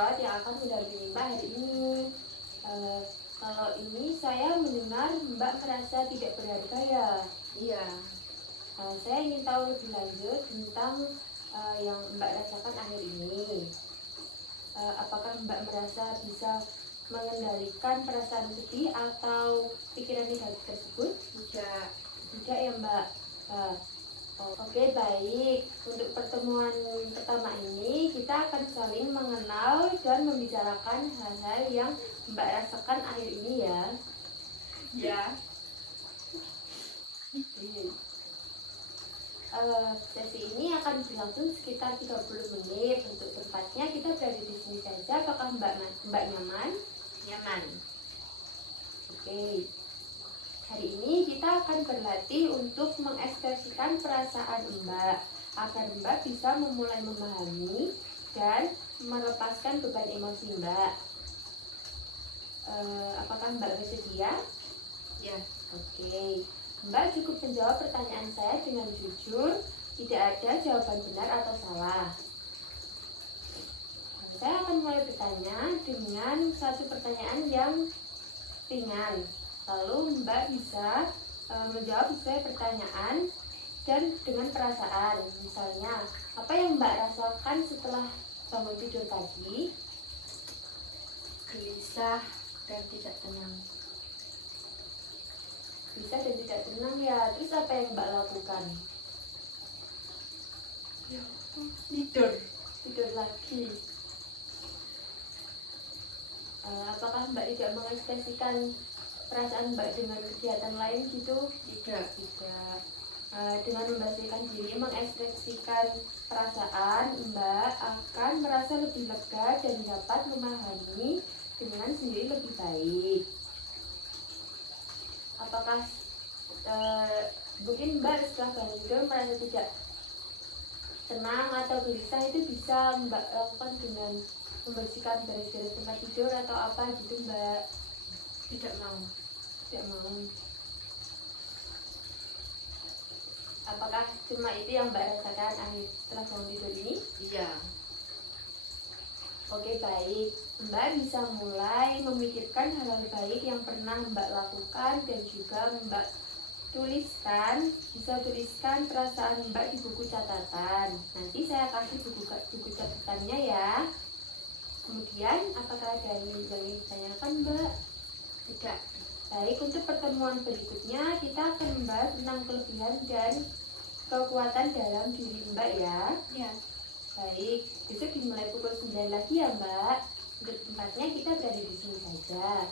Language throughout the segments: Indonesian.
perawat yang akan mendampingi Mbak hari ini. Kalau ini saya mendengar Mbak merasa tidak berharga ya? Iya. Saya ingin tahu lebih lanjut tentang yang Mbak rasakan akhir ini. Apakah Mbak merasa bisa mengendalikan perasaan sedih atau pikiran negatif tersebut? Tidak ya Mbak. Oke, baik. Untuk pertemuan pertama ini kita akan saling mengenal dan membicarakan hal-hal yang Mbak rasakan akhir ini ya. Ya. Sesi ini akan berlangsung sekitar 30 menit. Untuk tempatnya kita berada di sini saja. Apakah Mbak nyaman? Nyaman. Oke. Hari ini kita akan berlatih untuk mengekspresikan perasaan Mbak agar Mbak bisa memulai memahami dan melepaskan beban emosi Mbak. Apakah Mbak bersedia? Ya. Oke. Mbak cukup menjawab pertanyaan saya dengan jujur, tidak ada jawaban benar atau salah. Saya akan mulai bertanya dengan satu pertanyaan yang ringan. Lalu Mbak bisa menjawab sesuai pertanyaan dan dengan perasaan. Misalnya, apa yang Mbak rasakan setelah bangun tidur pagi? Gelisah dan tidak tenang. Bisa dan tidak tenang ya. Terus apa yang Mbak lakukan? Tidur lagi. Apakah Mbak tidak mengekspresikan perasaan Mbak dengan kegiatan lain gitu? Tidak. Dengan membersihkan diri, mengekspresikan perasaan, Mbak akan merasa lebih lega dan dapat memahami dengan sendiri lebih baik. Apakah mungkin Mbak setelah bangun tidur merasa tidak tenang atau gelisah, itu bisa Mbak lakukan dengan membersihkan beres-beres tempat tidur atau apa gitu Mbak? Tidak mau. Apakah cuma itu yang Mbak rasakan akhir setelah bangun tidur ini? Iya. Oke, baik. Mbak bisa mulai memikirkan hal-hal baik yang pernah Mbak lakukan dan juga Mbak tuliskan. Bisa tuliskan perasaan Mbak di buku catatan. Nanti saya kasih buku catatannya ya. Kemudian, apakah ada yang ingin ditanyakan Mbak? Tidak. Baik, untuk pertemuan berikutnya kita akan membahas tentang kelebihan dan kekuatan dalam diri Mbak ya. Ya. Baik, besok dimulai pukul 9 lagi ya Mbak. Untuk tempatnya kita berada di sini saja.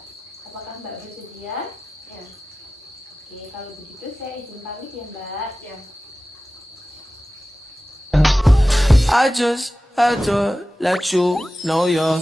Apakah Mbak bersedia? Ya. Oke, kalau begitu saya izin pamit ya Mbak. Ya. I just had to let you know you're